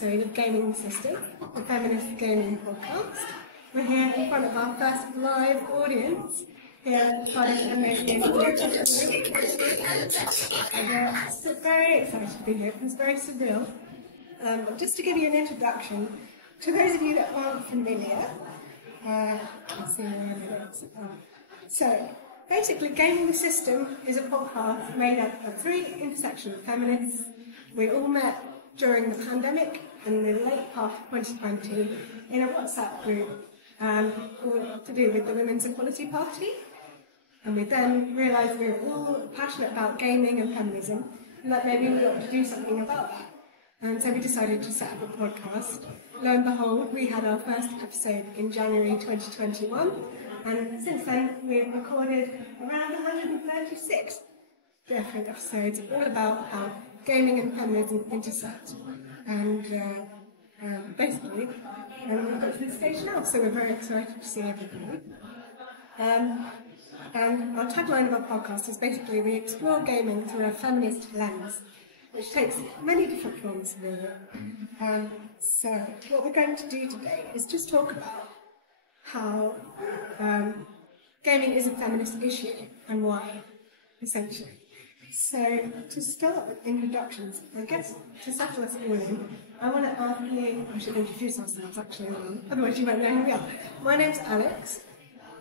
episode of Gaming the System, the Feminist Gaming Podcast. We're here in front of our first live audience here at Cardiff, and it's very excited to be here. It's very surreal. Just to give you an introduction, to those of you that aren't familiar, let's see where it is. So, basically, Gaming the System is a podcast made up of three intersection feminists. We all met during the pandemic in the late part of 2020 in a WhatsApp group to do with the Women's Equality Party. And we then realised we were all passionate about gaming and feminism, and that maybe we ought to do something about that. And so we decided to set up a podcast. Lo and behold, we had our first episode in January 2021, and since then we've recorded around 136 different episodes, all about how gaming and feminism intersect. And basically, we've got to this stage now, so we're very excited to see everybody. And our tagline of our podcast is basically, we explore gaming through a feminist lens, which takes many different forms, really. So what we're going to do today is just talk about how gaming is a feminist issue and why, essentially. So to start with introductions, I guess to settle us all in, I want to ask you, I should introduce ourselves actually, otherwise you won't know who we are. My name's Alex,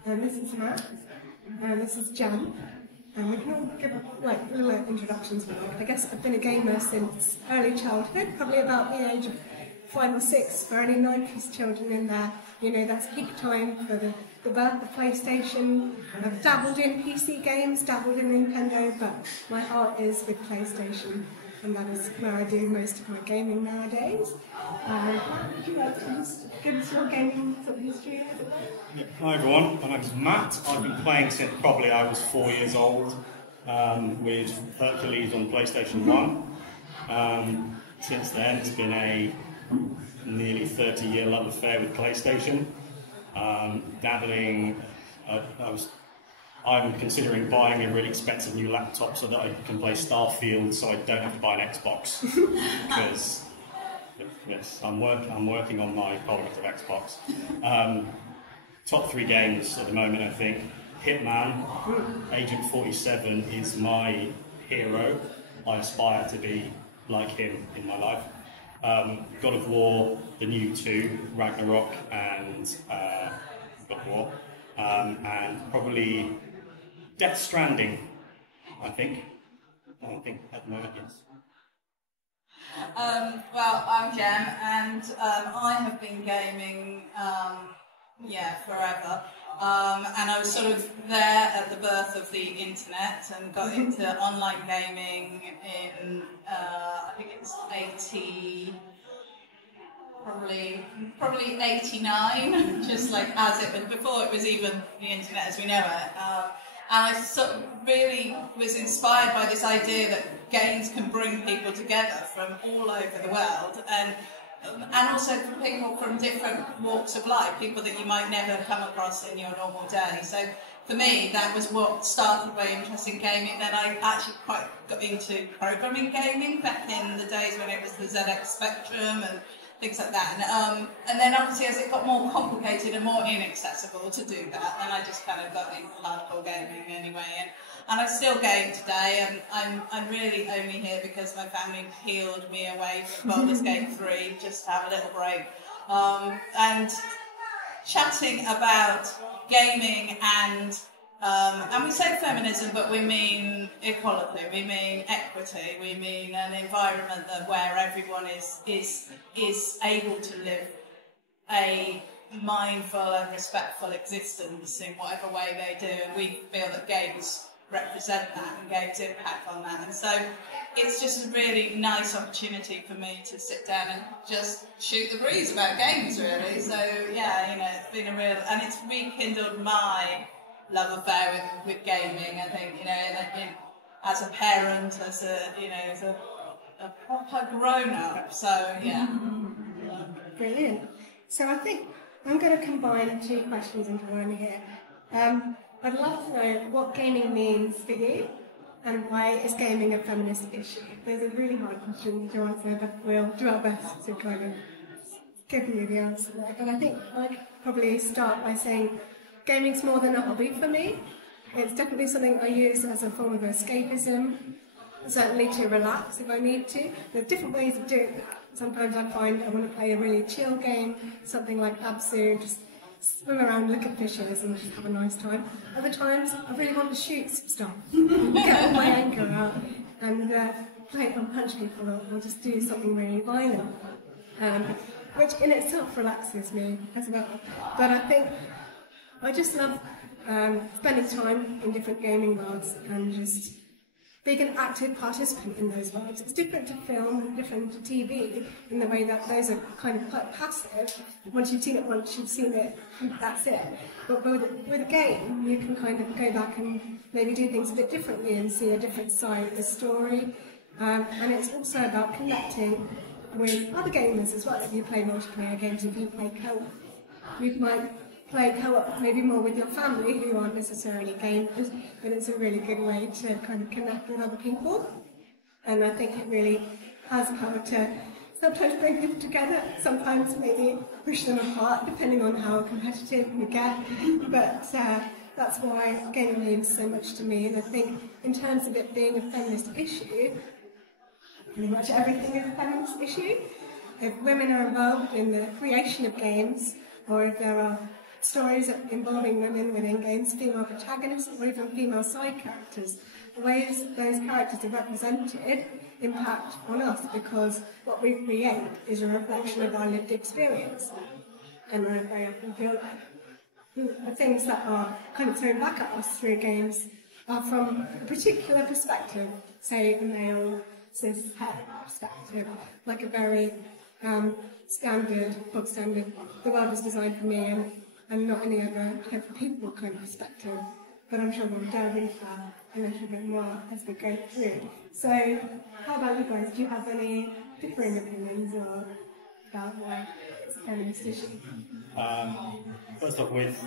and this is Matt, and this is Jan. And we can all give little introductions. I guess I've been a gamer since early childhood, probably about the age of 5 or 6. For any 90s children in there, you know, that's peak time for the birth of PlayStation. I've dabbled in PC games, dabbled in Nintendo, but my heart is with PlayStation, and that is where I do most of my gaming nowadays. Would you like to just give us your gaming sort of history? Hi everyone, my name's Matt. I've been playing since probably I was 4 years old with Hercules on PlayStation 1. Since then it's been a nearly 30-year love affair with PlayStation. Dabbling, I'm considering buying a really expensive new laptop so that I can play Starfield, so I don't have to buy an Xbox. Because yes, I'm working on my product of Xbox. Top 3 games at the moment, I think. Hitman, Agent 47 is my hero. I aspire to be like him in my life. God of War, the new 2, Ragnarok and God of War, and probably Death Stranding, I think at the moment, yes. Well, I'm Jem, and I have been gaming, forever. And I was sort of there at the birth of the internet and got into online gaming in, I think it's probably 89, just like as it was, before it was even the internet as we know it. And I sort of really was inspired by this idea that games can bring people together from all over the world, and also from people from different walks of life, people that you might never come across in your normal day. So for me, that was what started my interest in gaming. Then I actually quite got into programming gaming back in the days when it was the ZX Spectrum and things like that. And then obviously as it got more complicated and more inaccessible to do that, then I just kind of got into hardcore gaming anyway. And I still game today, and I'm really only here because my family peeled me away from Baldur's Gate 3 just to have a little break. And chatting about gaming and we say feminism, but we mean equality, we mean equity, we mean an environment where everyone is able to live a mindful and respectful existence in whatever way they do, and we feel that games represent that and games impact on that. And so it's just a really nice opportunity for me to sit down and just shoot the breeze about games, really. So yeah, you know, it's been a real, and it's rekindled my love affair with gaming. I think, you know, as a parent, as a proper grown-up. So yeah. Brilliant. So I think I'm going to combine 2 questions into one here. I'd love to know what gaming means for you, And why is gaming a feminist issue? There's a really hard question to answer, but we'll do our best to kind of give you the answer there. But I think I'd probably start by saying gaming's more than a hobby for me. It's definitely something I use as a form of escapism, certainly to relax if I need to. There's different ways of doing that. Sometimes I find I want to play a really chill game, something like Absu, just swim around, look at fishes and just have a nice time. Other times I really want to shoot some stuff, get all my anger out and play it and punch people or just do something really violent, which in itself relaxes me as well. But I think I just love spending time in different gaming worlds and just being an active participant in those worlds. It's different to film, different to TV, in the way that those are kind of quite passive. Once you've seen it, that's it. But with a game, you can kind of go back and maybe do things a bit differently and see a different side of the story. And it's also about connecting with other gamers as well. If you play multiplayer games, if you play co-op, you might play co-op maybe more with your family who aren't necessarily gamers, but it's a really good way to kind of connect with other people. And I think it really has power to sometimes bring people together, sometimes maybe push them apart, depending on how competitive we get. But that's why gaming means so much to me. And I think in terms of it being a feminist issue, pretty much everything is a feminist issue. If women are involved in the creation of games, or if there are stories involving women within games, female protagonists, or even female side characters, the ways those characters are represented impact on us, because what we create is a reflection of our lived experience. And I very often feel like the things that are kind of thrown back at us through games are from a particular perspective, say a male cis-het perspective, like a very book standard, the world was designed for me and not any other type of people kind of perspective. But I'm sure we'll delve into that a little bit more as we go through. So, how about you guys? Do you have any differing opinions or about why it's a feminist issue? First off, with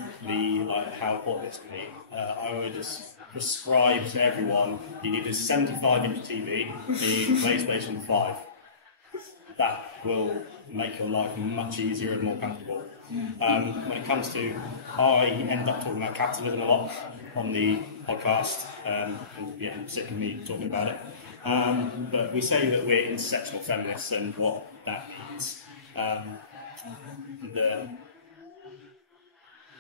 how important it is to me, I would just prescribe to everyone you need a 75-inch TV, you need a PlayStation 5. That will make your life much easier and more comfortable. When it comes to, I end up talking about capitalism a lot on the podcast, and sick of me talking about it. But we say that we're intersectional feminists, and what that means.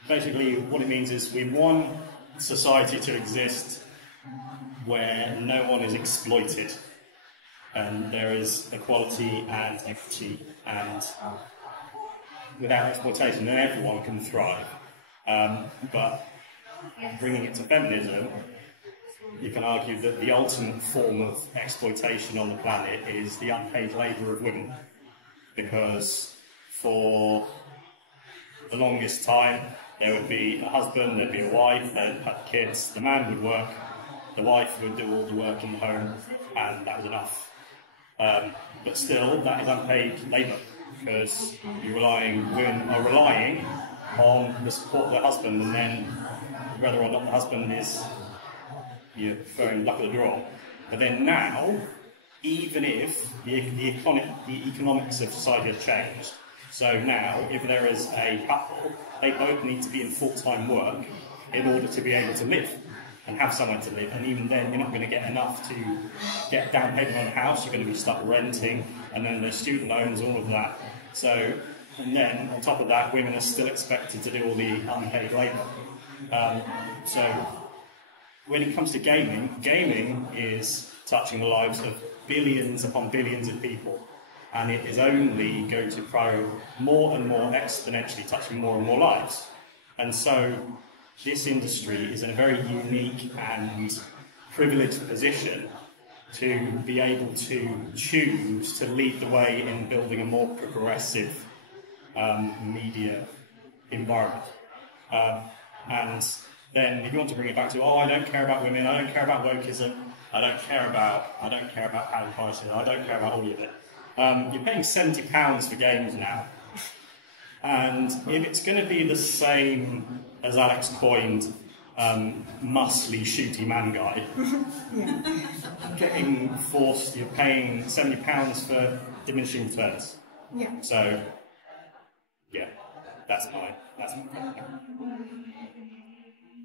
Basically, what it means is we want society to exist where no one is exploited, and there is equality and equity, and without exploitation, then everyone can thrive. But bringing it to feminism, you can argue that the ultimate form of exploitation on the planet is the unpaid labour of women, because for the longest time there would be a husband, there'd be a wife, they'd have kids, the man would work, the wife would do all the work in the home, and that was enough. But still, that is unpaid labour, because women are relying on the support of their husband, and then whether or not the husband is throwing luck of the draw. But then now, even if the economics of society has changed, so now if there is a couple, they both need to be in full-time work in order to be able to live and have somewhere to live, and even then you're not going to get enough to get down payment on a house, you're going to be stuck renting, and then there's student loans, all of that. So, and then on top of that, women are still expected to do all the unpaid labour. So when it comes to gaming is touching the lives of billions upon billions of people, and it is only going to grow more and more exponentially, touching more and more lives. And so this industry is in a very unique and privileged position to be able to choose to lead the way in building a more progressive media environment. And then if you want to bring it back to, I don't care about women, I don't care about wokeism, I don't care about power policy, I don't care about all of it. You're paying £70 for games now. And if it's going to be the same, as Alex coined, muscly, shooty man guy, getting forced, you're paying £70 for diminishing returns. Yeah. So, yeah, that's my.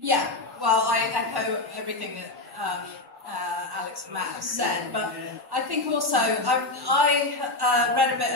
Yeah, well, I echo everything that Alex and Matt have said, but I think also I read a bit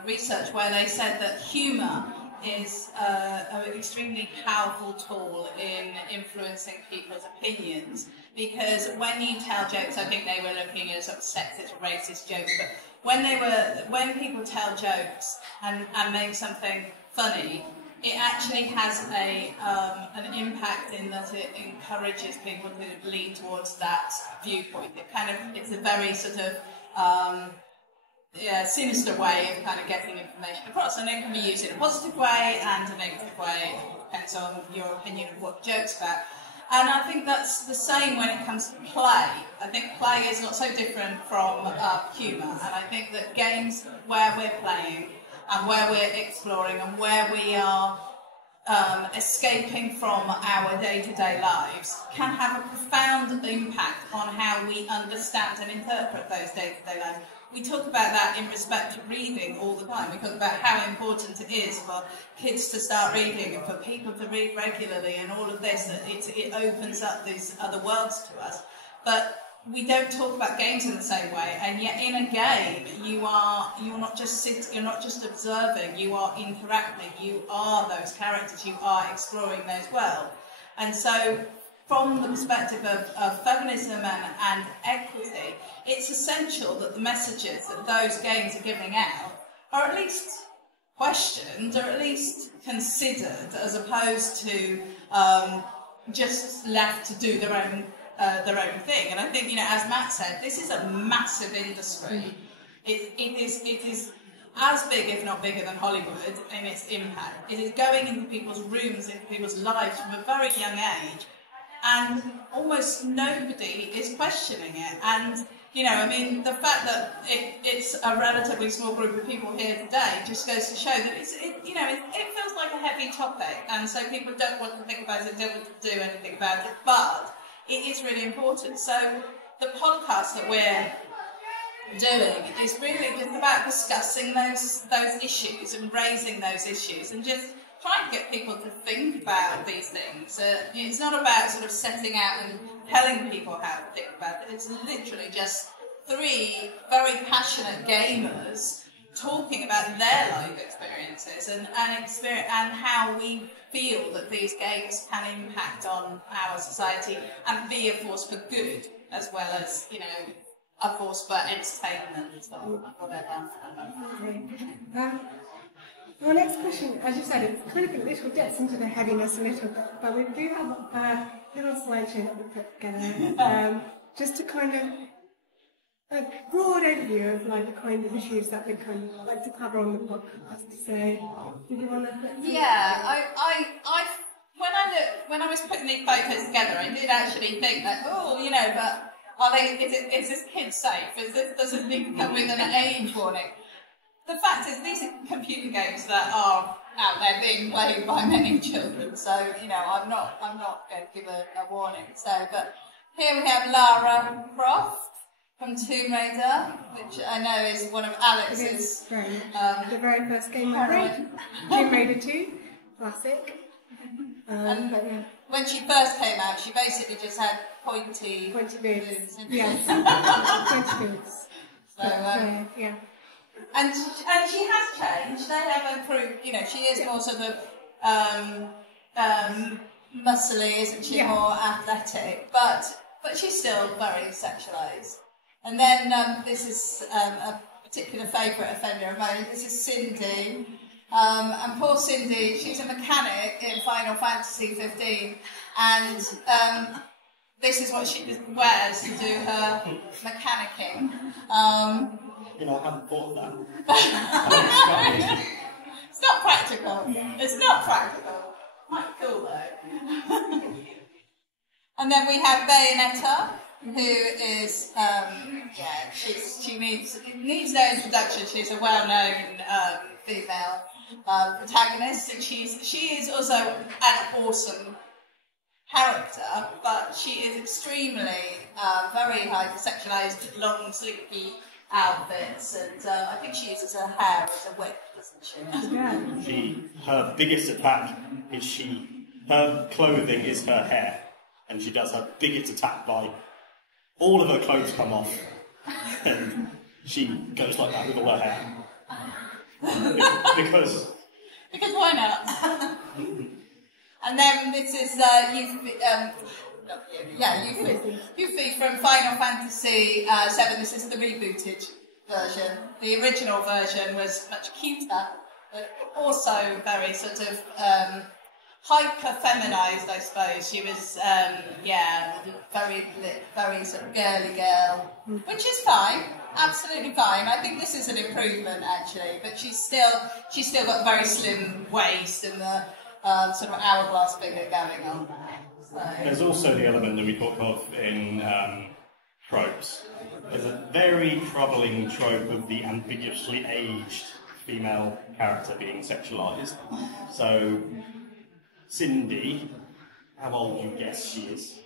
of research where they said that humour is an extremely powerful tool in influencing people's opinions, because when you tell jokes, I think they were looking at sort of sexist or racist jokes, but when people tell jokes and make something funny, it actually has an impact in that it encourages people to lean towards that viewpoint. It's a very sort of sinister way of kind of getting information across, and it can be used in a positive way and a negative way. It depends on your opinion of what the joke's about. And I think that's the same when it comes to play. I think play is not so different from humour, and I think that games where we're playing and where we're exploring and where we are escaping from our day-to-day lives can have a profound impact on how we understand and interpret those day-to-day lives. We talk about that in respect to reading all the time. We talk about how important it is for kids to start reading and for people to read regularly and all of this. It opens up these other worlds to us. But we don't talk about games in the same way. And yet, in a game, you're not just observing. You are interacting. You are those characters. You are exploring those worlds. And so, from the perspective of feminism and equity, it's essential that the messages that those games are giving out are at least questioned or at least considered, as opposed to just left to do their own thing. And I think, as Matt said, this is a massive industry. It is as big, if not bigger, than Hollywood in its impact. It is going into people's rooms, into people's lives from a very young age, and almost nobody is questioning it. And the fact that it's a relatively small group of people here today just goes to show that it feels like a heavy topic, and so people don't want to think about it, don't want to do anything about it, but it is really important. So the podcast that we're doing is really just about discussing those issues and raising those issues and just trying to get people to think about these things. It's not about sort of setting out and telling people how to think about it. It's literally just three very passionate gamers talking about their life experiences and how we feel that these games can impact on our society and be a force for good, as well as, a force for entertainment or whatever. Our next question, as you said, it's kind of a little gets into the heaviness a little bit, but we do have a little slideshow that we put together, just to kind of a broad overview of the kind of issues that we kind of like to cover on the podcast. So, did you want to? Yeah, when I was putting these photos together, I did actually think that, but is this kid safe? Does it need to come with an age warning? The fact is, these are computer games that are out there being played by many children, so I'm not going to give a warning. So, but here we have Lara Croft from Tomb Raider, which I know is one of Alex's. The very first game I played, Tomb Raider 2, classic. When she first came out, she basically just had pointy boobs. Yes, pointy boobs. So, yeah. And she has changed. They have improved. She is more sort of muscly, isn't she? Yeah. More athletic, but she's still very sexualised. And then this is a particular favourite offender of mine. This is Cindy. And poor Cindy, she's a mechanic in Final Fantasy 15, and this is what she wears to do her mechanicking. I hadn't thought of that. It's not practical. It's not practical. Quite cool though. And then we have Bayonetta, who is, she needs no introduction. She's a well-known female protagonist, and she is also an awesome character, but she is extremely very hypersexualized, long, sleepy outfits, and I think she uses her hair as a whip, doesn't she? Yeah. Her biggest attack is her clothing is her hair, and she does her biggest attack by all of her clothes come off, and she goes like that with all her hair. Because why not? And then this is Yuffie from Final Fantasy VII. This is the rebooted version. The original version was much cuter, but also very sort of hyper-feminized, I suppose. She was, very sort of girly girl, which is fine, absolutely fine. I think this is an improvement, actually, but she's still got the very slim waist and the sort of hourglass figure going on. So. There's also the element that we talk of in tropes. There's a very troubling trope of the ambiguously aged female character being sexualized. So, Cindy, how old do you guess she is?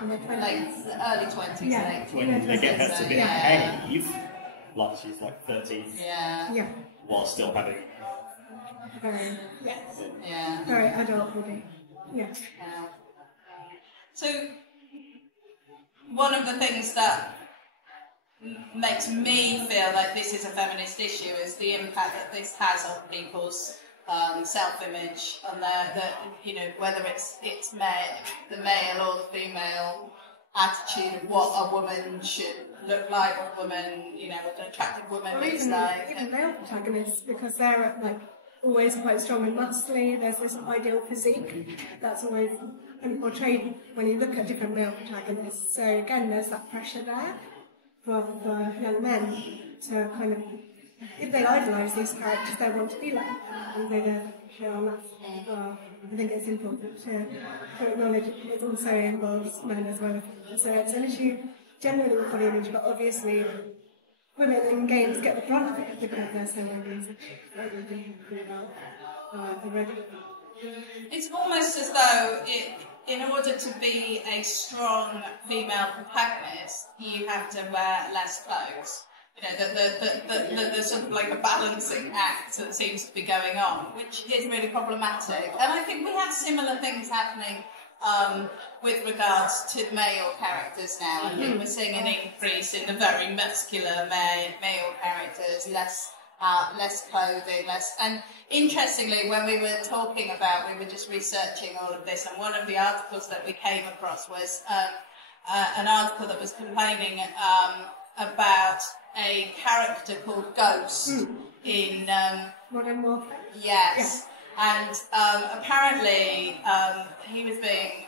In the 20s. Like early 20s, Yeah. When they get her to behave like she's like 13, Yeah. while still having... Very, Yeah. very adult body. Yeah. Yeah. So, one of the things that makes me feel like this is a feminist issue is the impact that this has on people's self-image, on whether it's the male or the female attitude of what a woman should look like, what a woman, what an attractive woman Or looks even, like. even male protagonists, because they're always quite strong and muscly. There's this ideal physique that's always portrayed when you look at different male protagonists. So again, there's that pressure there for young men to kind of, if they idolise these characters, they want to be like them, and they don't show on that as well. I think it's important to acknowledge it also involves men as well. So it's an issue generally with body image, but obviously women in games get the brunt of it because they're so already. It's almost as though in order to be a strong female protagonist, you have to wear less clothes. The sort of like a balancing act that seems to be going on, which is really problematic. And I think we have similar things happening with regards to male characters now. I think we're seeing an increase in the very muscular male characters, less clothing, less. And interestingly, when we were talking about, we were just researching all of this, and one of the articles that we came across was an article that was complaining about a character called Ghost in Modern Warfare. Yes, and apparently he was being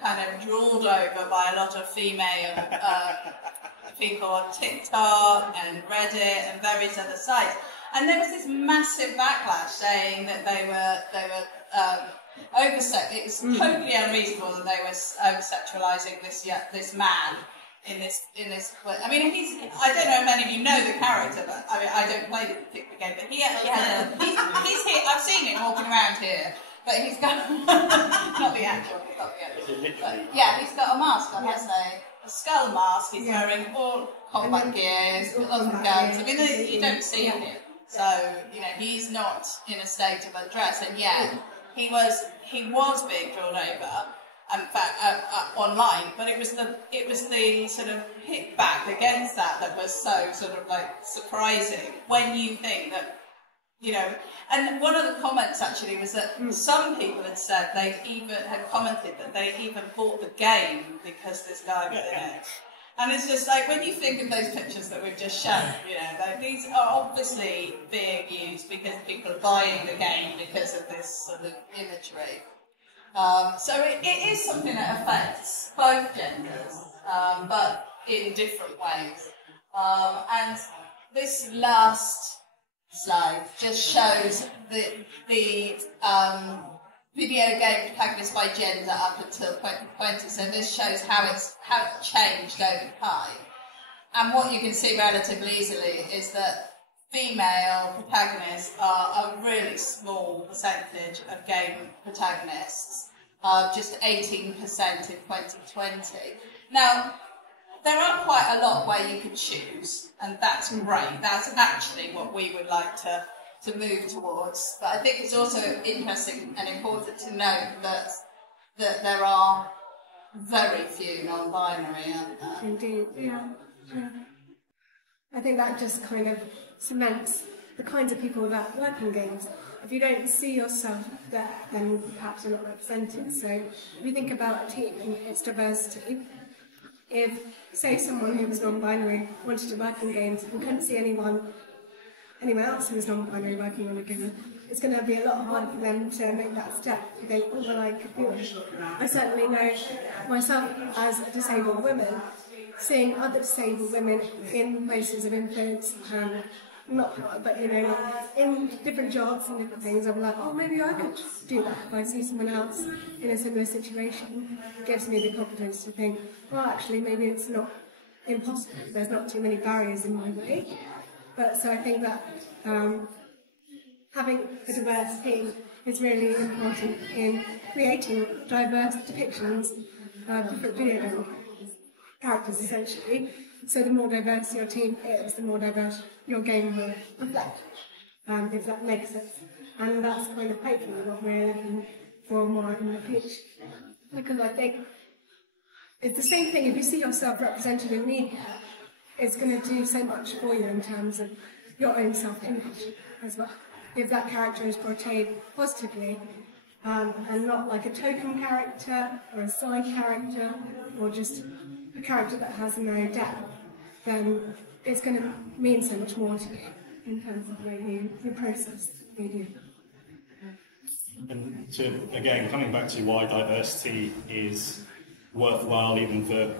kind of drooled over by a lot of female people on TikTok and Reddit and various other sites, and there was this massive backlash saying that they were it was totally unreasonable that they were over-sexualising this man in this. I mean, I don't know if any of you know the character, but I don't play the particular game. But he actually has he's here. I've seen him walking around here, but he's got not the actual. But, yeah, he's got a mask on, hasn't he? A skull mask. He's wearing all combat gear, lots of guns. I mean, you don't see him, so he's not in a state of undress, and yet he was being drawn over. In fact, online, but it was the sort of hit back against that was so sort of like surprising when you think that, and one of the comments actually was that some people had said they even had commented that they even bought the game because this guy was in it. And it's just like, when you think of those pictures that we've just shown, like these are obviously being used because people are buying the game because of this sort of imagery. So it is something that affects both genders, but in different ways. And this last slide just shows the video game protagonist by gender up until 2020. So this shows how it's changed over time. And what you can see relatively easily is that female protagonists are a really small percentage of game protagonists, just 18% in 2020. Now, there are quite a lot where you can choose, and that's great. That's actually what we would like to move towards. But I think it's also interesting and important to note that there are very few non-binary out there. Indeed, yeah. I think that just kind of cements the kinds of people that work in games. If you don't see yourself there, then perhaps you're not represented. So if you think about a team and its diversity, if, say, someone who was non-binary wanted to work in games and couldn't see anyone else who was non-binary working on a game, it's going to be a lot harder for them to make that step. They all well, I could do it. I certainly know myself as a disabled woman, seeing other disabled women in places of influence, but in different jobs and different things, I'm like, oh, maybe I could do that. If I see someone else in a similar situation, it gives me the confidence to think, well, actually, maybe it's not impossible. There's not too many barriers in my way. But so I think that having a diverse team is really important in creating diverse depictions of different video game characters, essentially. So the more diverse your team is, the more diverse your game will reflect, if that makes sense. And that's kind of hopefully what we're looking for more in the future. Because I think it's the same thing, if you see yourself represented in media, it's going to do so much for you in terms of your own self-image as well. If that character is portrayed positively, and not like a token character or a side character or just a character that has no depth, then it's going to mean so much more to you in terms of the way you process what you do. And again, coming back to why diversity is worthwhile even for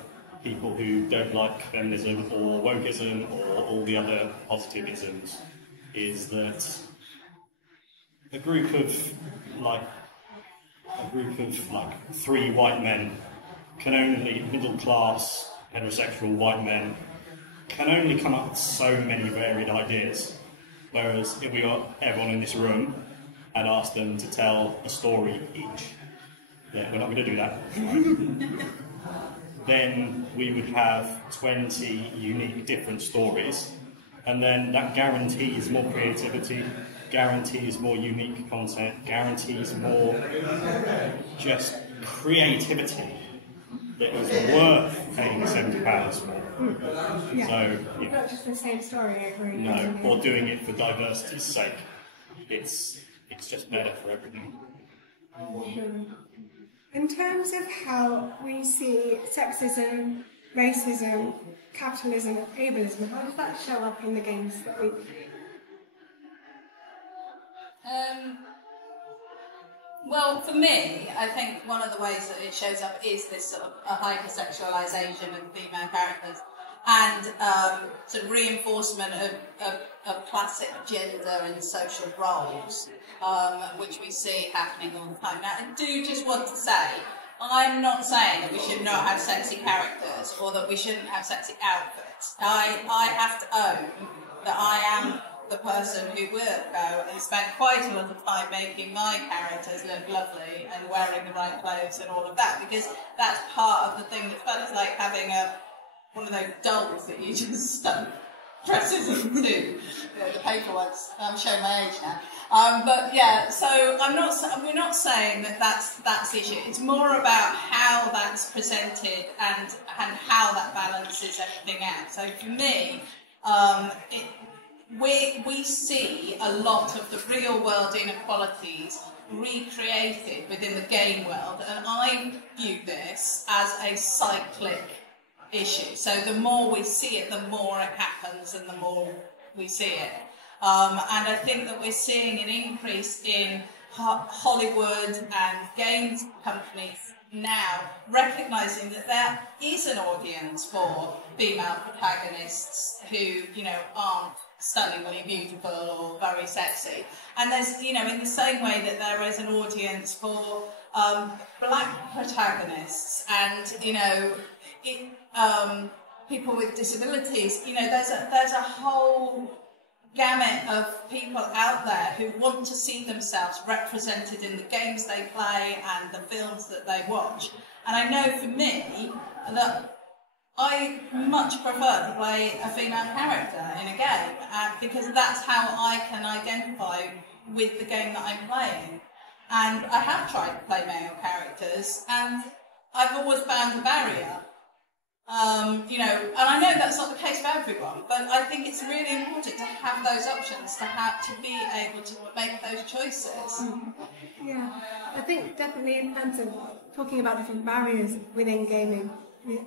people who don't like feminism or wokeism or all the other positivisms, is that a group of three white men can only, middle class, heterosexual white men, can only come up with so many varied ideas. Whereas if we got everyone in this room and asked them to tell a story each, yeah, we're not going to do that. Then we would have 20 unique different stories, and then that guarantees more creativity, guarantees more unique content, guarantees more just creativity that is worth paying £70 for. Yeah. So, yeah. Not just the same story over and No, or doing it for diversity's sake. It's just better for everything. In terms of how we see sexism, racism, capitalism, and ableism, how does that show up in the games that we play? Well, for me, I think one of the ways that it shows up is this sort of a hypersexualization of female characters and sort of reinforcement of classic gender and social roles, which we see happening all the time. Now, I do just want to say, I'm not saying that we should not have sexy characters or that we shouldn't have sexy outfits. I have to own that I am the person who will go and spend quite a lot of time making my characters look lovely and wearing the right clothes and all of that, because that's part of the thing that's fun. It's like having one of those dolls that you just stuff dresses into, the paper ones. I'm showing my age now. But yeah, so we're not saying that that's the issue. It's more about how that's presented and how that balances everything out. So for me, we see a lot of the real world inequalities recreated within the game world, and I view this as a cyclic issue. So the more we see it, the more it happens and the more we see it. And I think that we're seeing an increase in Hollywood and games companies now recognising that there is an audience for female protagonists who, aren't stunningly beautiful or very sexy. And there's, in the same way that there is an audience for black protagonists and, people with disabilities, there's a whole gamut of people out there who want to see themselves represented in the games they play and the films that they watch. And I know for me that I much prefer to play a female character in a game because that's how I can identify with the game that I'm playing. And I have tried to play male characters and I've always found a barrier. And I know that's not the case for everyone, but I think it's really important to have those options, to be able to make those choices. Yeah, I think definitely in terms of talking about different barriers within gaming,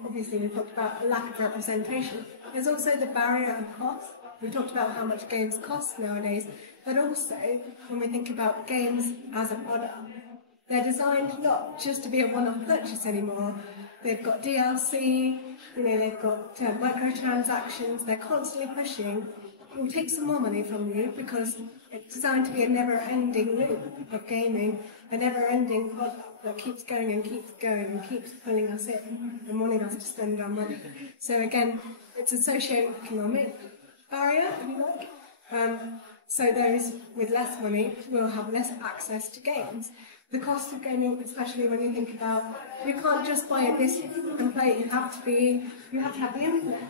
obviously we talked about the lack of representation. There's also the barrier of cost. We talked about how much games cost nowadays, but also when we think about games as a product, they're designed not just to be a one-off purchase anymore. They've got DLC, they've got microtransactions, they're constantly pushing. We'll take some more money from you because it's designed to be a never-ending loop of gaming, a never-ending product that keeps going and keeps pulling us in and wanting us to spend our money. So again, it's a socio-economic barrier, if you like. So those with less money will have less access to games. The cost of gaming, especially when you think about, you can't just buy a disc and play it, you have to have the internet.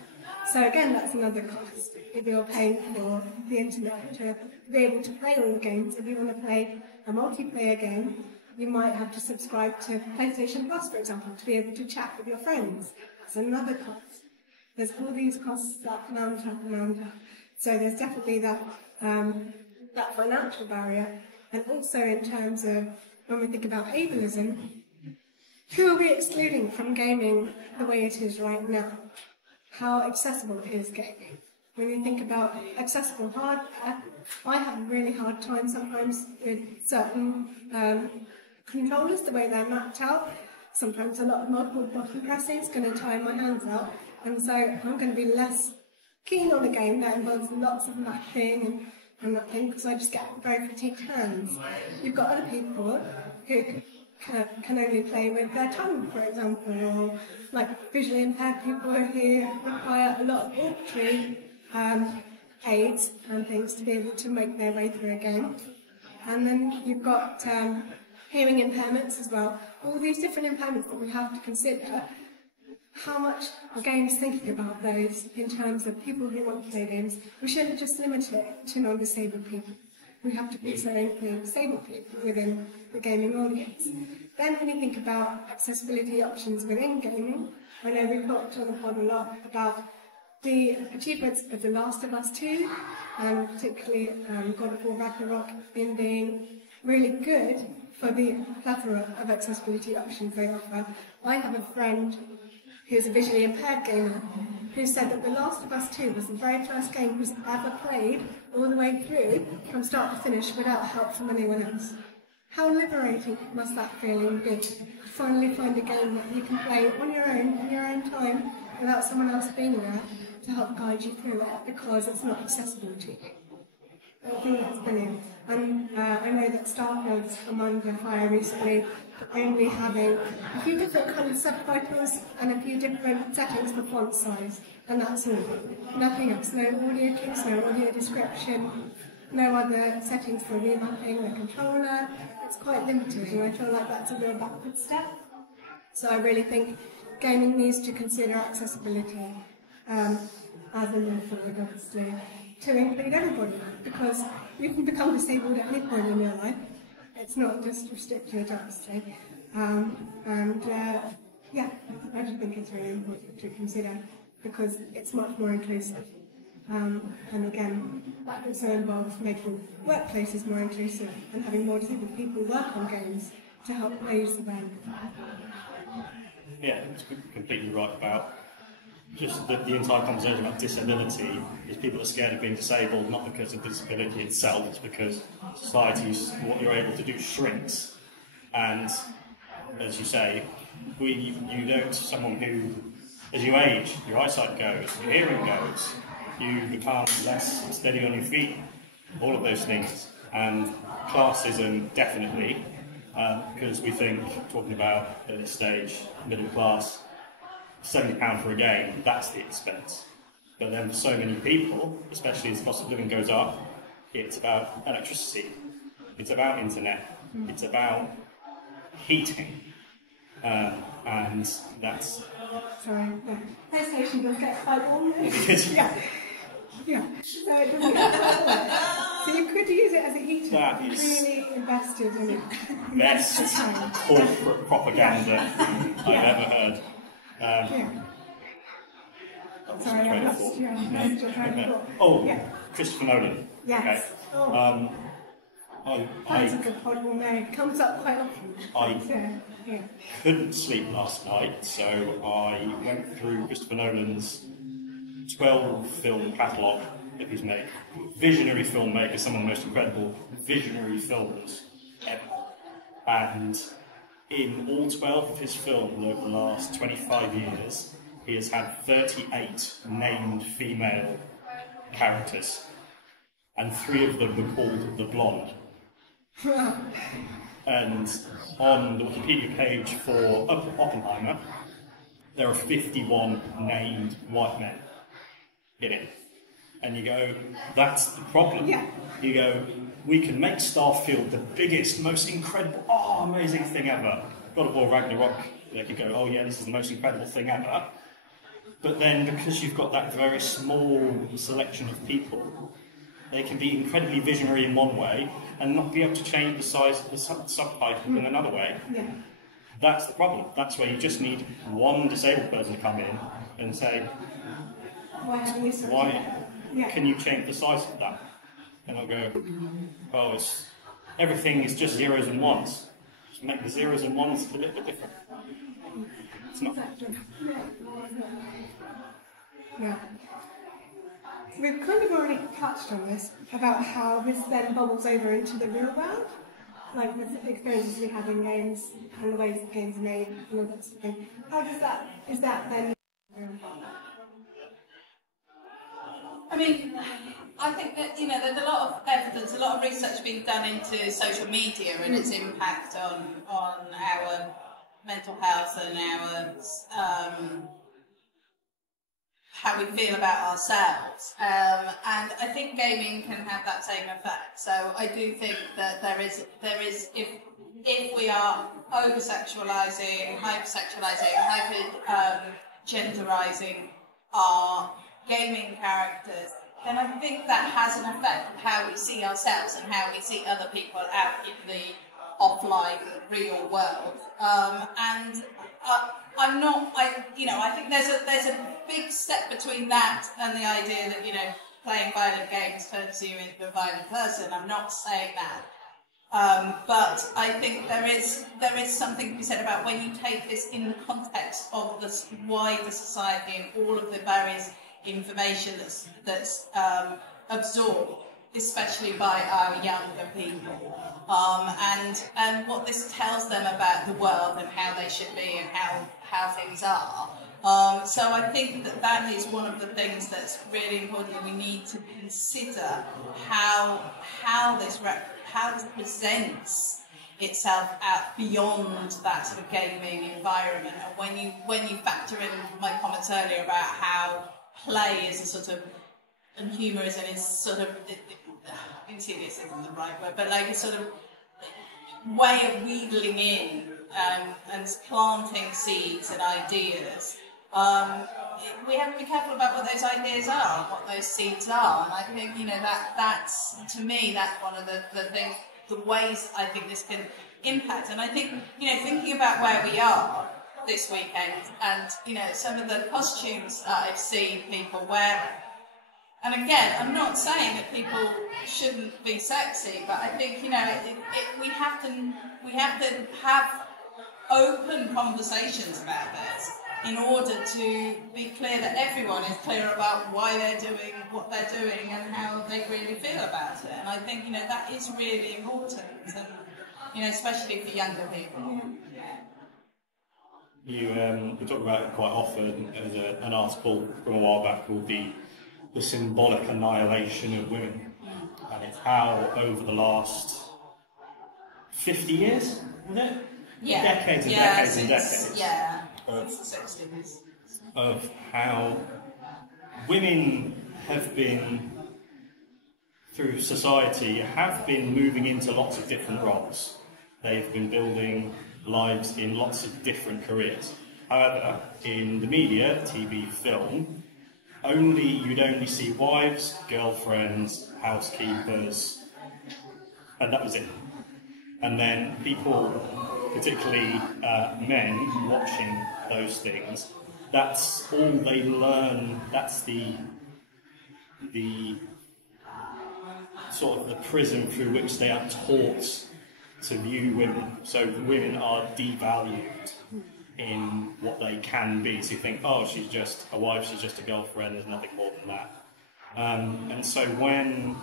So again, that's another cost. If you're paying for the internet to be able to play all the games, if you want to play a multiplayer game, you might have to subscribe to PlayStation Plus, for example, to be able to chat with your friends. That's another cost. There's all these costs that mount up and mount up. So there's definitely that financial barrier, and also in terms of when we think about ableism, who are we excluding from gaming the way it is right now? How accessible is gaming? When you think about accessible hardware, I have a really hard time sometimes with certain controllers, the way they're mapped out. Sometimes a lot of multiple button pressing is going to tire my hands out, and so I'm going to be less keen on a game that involves lots of mapping and that thing, because I just get very fatigued hands. You've got other people who can only play with their tongue, for example, or like visually impaired people who require a lot of auditory aids and things to be able to make their way through a game. And then you've got hearing impairments as well. All these different impairments that we have to consider. How much are games thinking about those in terms of people who want to play games? We shouldn't just limit it to non-disabled people. We have to also include disabled people within the gaming audience. Then when you think about accessibility options within gaming, I know we've talked on the pod a lot about the achievements of The Last of Us 2, and particularly God of War Ragnarok in being really good for the plethora of accessibility options they offer. I have a friend who's a visually impaired gamer, who said that The Last of Us 2 was the very first game he's ever played all the way through, from start to finish, without help from anyone else. How liberating must that feeling be, to finally find a game that you can play on your own, in your own time, without someone else being there to help guide you through it, because it's not accessible to you. I think that's brilliant. And I know that Starfield's come under fire recently for only having a few different kind of subtitles and a few different settings for font size, and that's all. Nothing else. No audio cues, no audio description, no other settings for remapping the controller. It's quite limited, and I feel like that's a real backward step. So I really think gaming needs to consider accessibility as a move forward, obviously, to include everybody, because you can become disabled at any point in your life. It's not just restricted, obviously. Yeah, I just think it's really important to consider, because it's much more inclusive. And again, that also involves making workplaces more inclusive and having more disabled people work on games to help raise awareness. Yeah, it's completely right about just the entire conversation about disability. Is people are scared of being disabled, not because of disability itself, it's because society's, what you're able to do shrinks. And as you say, you don't, someone who, as you age, your eyesight goes, your hearing goes, you become less steady on your feet, all of those things. And classism, definitely, because we think, talking about at this stage, middle class, £70 for a game, that's the expense. But then for so many people, especially as the cost of living goes up, it's about electricity, it's about internet, it's about heating, and that's... Sorry, the PlayStation does get quite warm. Yeah. Yeah. So it doesn't get quite warm. So you could use it as a heater. That is really invested in it. best corporate propaganda I've ever heard. Sorry, I lost your train of thought. Oh, yeah. Christopher Nolan. Yes. Okay. That's a good point. Well, no, it comes up quite often. I couldn't sleep last night, so I went through Christopher Nolan's 12-film catalogue that he's made. Visionary filmmaker, some of the most incredible visionary films ever. And in all 12 of his films over the last 25 years, he has had 38 named female characters, and 3 of them were called the Blonde. And on the Wikipedia page for Oppenheimer, there are 51 named white men in it. And you go, that's the problem. Yeah. You go, we can make Starfield the biggest, most incredible, amazing thing ever. God of War Ragnarok, they could go, oh yeah, this is the most incredible thing ever. But then, because you've got that very small selection of people, they can be incredibly visionary in one way and not be able to change the size of the subtitle in another way. Yeah. That's the problem. That's where you just need one disabled person to come in and say, why can you change the size of that? And I'll go, well, everything is just zeros and ones. Just make the zeros and ones a little bit different. It's not. Yeah. We've kind of already touched on this, about how this then bubbles over into the real world, like with the experiences we have in games and the ways the games are made and all that sort of thing. How is that then? I mean, I think that, there's a lot of evidence, a lot of research being done into social media and its impact on our mental health and our how we feel about ourselves, and I think gaming can have that same effect. So I do think that there is if we are over-sexualising, hyper-sexualising, hyper-genderising our gaming characters, then I think that has an effect on how we see ourselves and how we see other people out in the offline real world. I think there's a big step between that and the idea that, playing violent games turns you into a violent person. I'm not saying that. But I think there is something to be said about when you take this in the context of this wider society and all of the various information that's absorbed, especially by our younger people, and what this tells them about the world and how they should be and how things are. So I think that is one of the things that's really important, that we need to consider how this presents itself out beyond that sort of gaming environment. And when you factor in my comments earlier about how play is a sort of, and humorism is sort of, insidious isn't the right word, but like a sort of way of wheedling in and planting seeds and ideas. We have to be careful about what those ideas are, what those seeds are, and I think that's to me that's one of the things, the ways I think this can impact. And I think thinking about where we are this weekend, and some of the costumes that I've seen people wearing. And again, I'm not saying that people shouldn't be sexy, but I think we have to have open conversations about this in order to be clear that everyone is clear about why they're doing what they're doing and how they really feel about it. And I think that is really important, and especially for younger people. We talk about it quite often. There's an article from a while back called the symbolic annihilation of women, and it's how over the last 50 years, is it? Yeah. Decades and decades and decades. Yeah, since the 60s. Of how women have been, through society, have been moving into lots of different roles. They've been building lives in lots of different careers. However, in the media, TV, film, you'd only see wives, girlfriends, housekeepers, and that was it. And then people, particularly men, watching those things, that's all they learn. That's the sort of the prism through which they are taught to view women. So women are devalued in what they can be. So you think, oh, she's just a wife, she's just a girlfriend, there's nothing more than that. And so when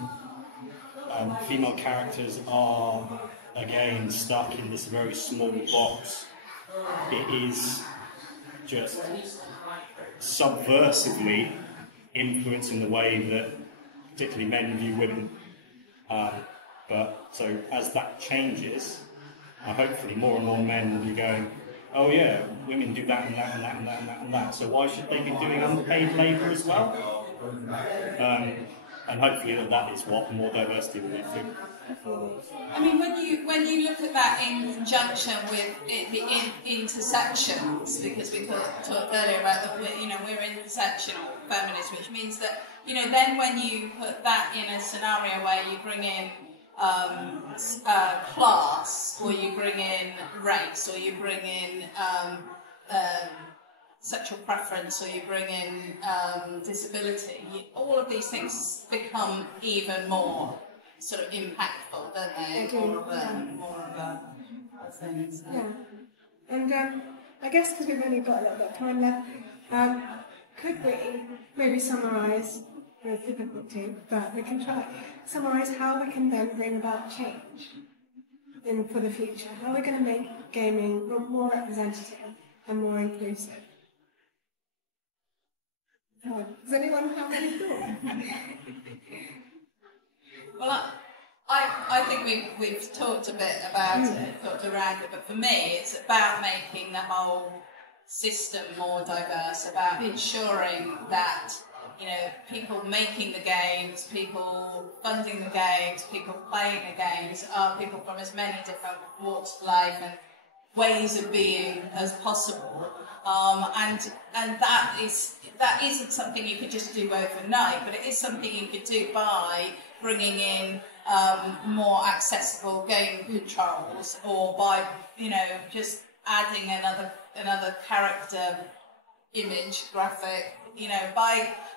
female characters are, again, stuck in this very small box, it is just subversively influencing the way that particularly men view women. But so as that changes, hopefully more and more men will be going, oh yeah, women do that and that and that and that and that and that, so why should they be doing unpaid labour as well? And hopefully that is what more diversity will lead to. I mean, when you look at that in conjunction with the intersections, because we talked earlier about that, we're intersectional feminists, which means that then when you put that in a scenario where you bring in class, or you bring in race, or you bring in sexual preference, or you bring in disability, all of these things become even more sort of impactful, don't they? More of a thing. So. Yeah. And I guess because we've only got a little bit of time left, could we maybe summarise, with difficulty, but we can try summarise how we can then bring about change for the future? How are we going to make gaming more representative and more inclusive? Does anyone have any thoughts? Well, I think we've talked a bit about it, talked around it, but for me it's about making the whole system more diverse, about ensuring that people making the games, people funding the games, people playing the games are people from as many different walks of life and ways of being as possible. And that isn't something you could just do overnight, but it is something you could do by bringing in more accessible game controls, or by just adding another character image graphic,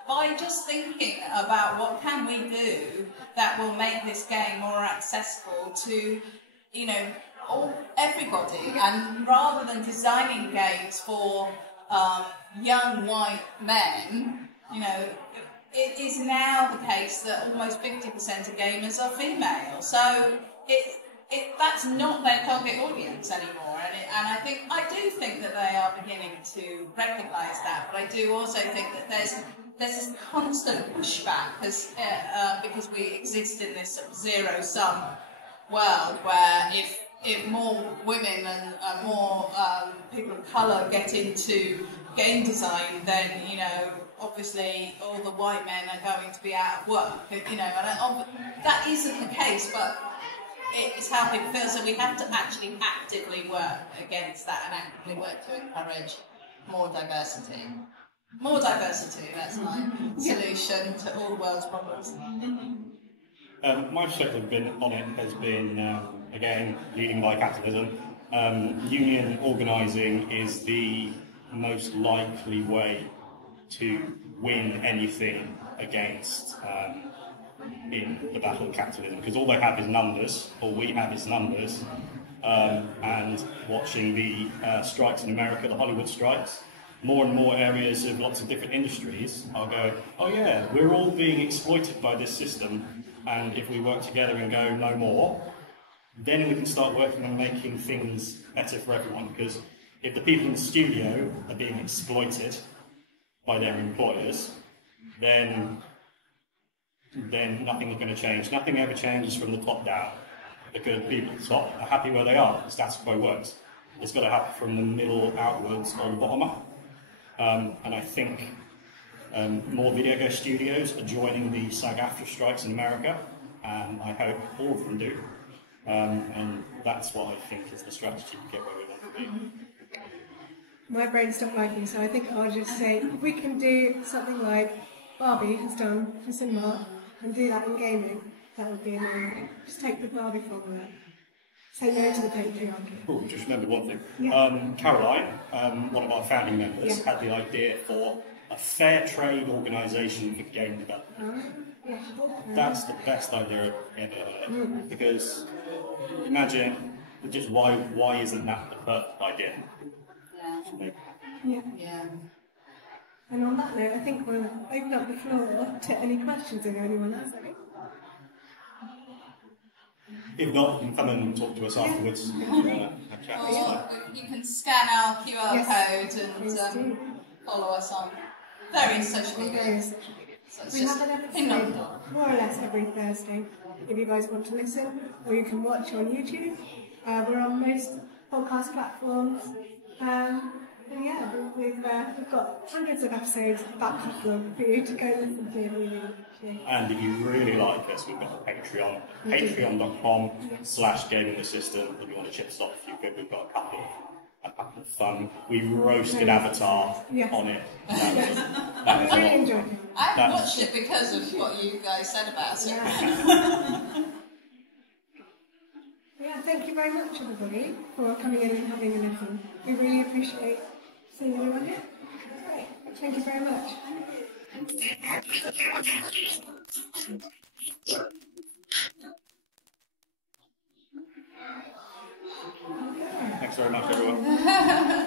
by just thinking about what can we do that will make this game more accessible to everybody, and rather than designing games for young white men, it is now the case that almost 50% of gamers are female. So that's not their target audience anymore, and I do think that they are beginning to recognise that. But I do also think that there's this constant pushback because we exist in this sort of zero-sum world where if more women and more people of colour get into game design, then obviously all the white men are going to be out of work. And that isn't the case, but it's how people feel. So we have to actually actively work against that and actively work to encourage more diversity. More diversity. That's my solution to all the world's problems. My perspective on it has been, again, leading by capitalism. Union organising is the most likely way to win anything against in the battle of capitalism, because all they have is numbers, all we have is numbers, and watching the strikes in America, the Hollywood strikes, more and more areas of lots of different industries are going, oh yeah, we're all being exploited by this system, and if we work together and go no more, then we can start working on making things better for everyone. Because if the people in the studio are being exploited by their employers, then nothing is going to change. Nothing ever changes from the top down, because people at the top are happy where they are. The status quo works. It's got to happen from the middle outwards or the bottom up. And I think More video game studios are joining the SAG-AFTRA strikes in America, and I hope all of them do. And that's what I think is the strategy to get where we want to be. My brain stopped working, so I think I'll just say, if we can do something like Barbie has done for cinema, and do that in gaming, that would be amazing. Just take the Barbie formula. Say no to the patriarchy. Oh, just remember one thing. Yeah. Caroline, one of our founding members, Yeah. had the idea for a fair trade organisation for game development. Yeah. That's the best idea I've ever heard. Because imagine, just why isn't that the perfect idea? Yeah. Yeah. And on that note, I think we'll open up the floor to any questions if anyone has any. If not, you can come and talk to us afterwards. Have chat. Or you can scan our QR code and follow us on various social media. So it's We just have an ping on the episode door. more or less every Thursday if you guys want to listen, or you can watch on YouTube. We're on most podcast platforms. And yeah, we've got hundreds of episodes back catalogue for you to go listen to. Really. And if you really like us, we've got a Patreon, patreon.com/gaming assistant. If you want to chip us off, we've got a couple of fun. We roasted Avatar on it. That was I really a lot. enjoyed it. I watched it because of what you guys said about it. Yeah, thank you very much, everybody, for coming in and having a listen. We really appreciate seeing everyone here. Great. Thank you very much. Thanks very much, everyone.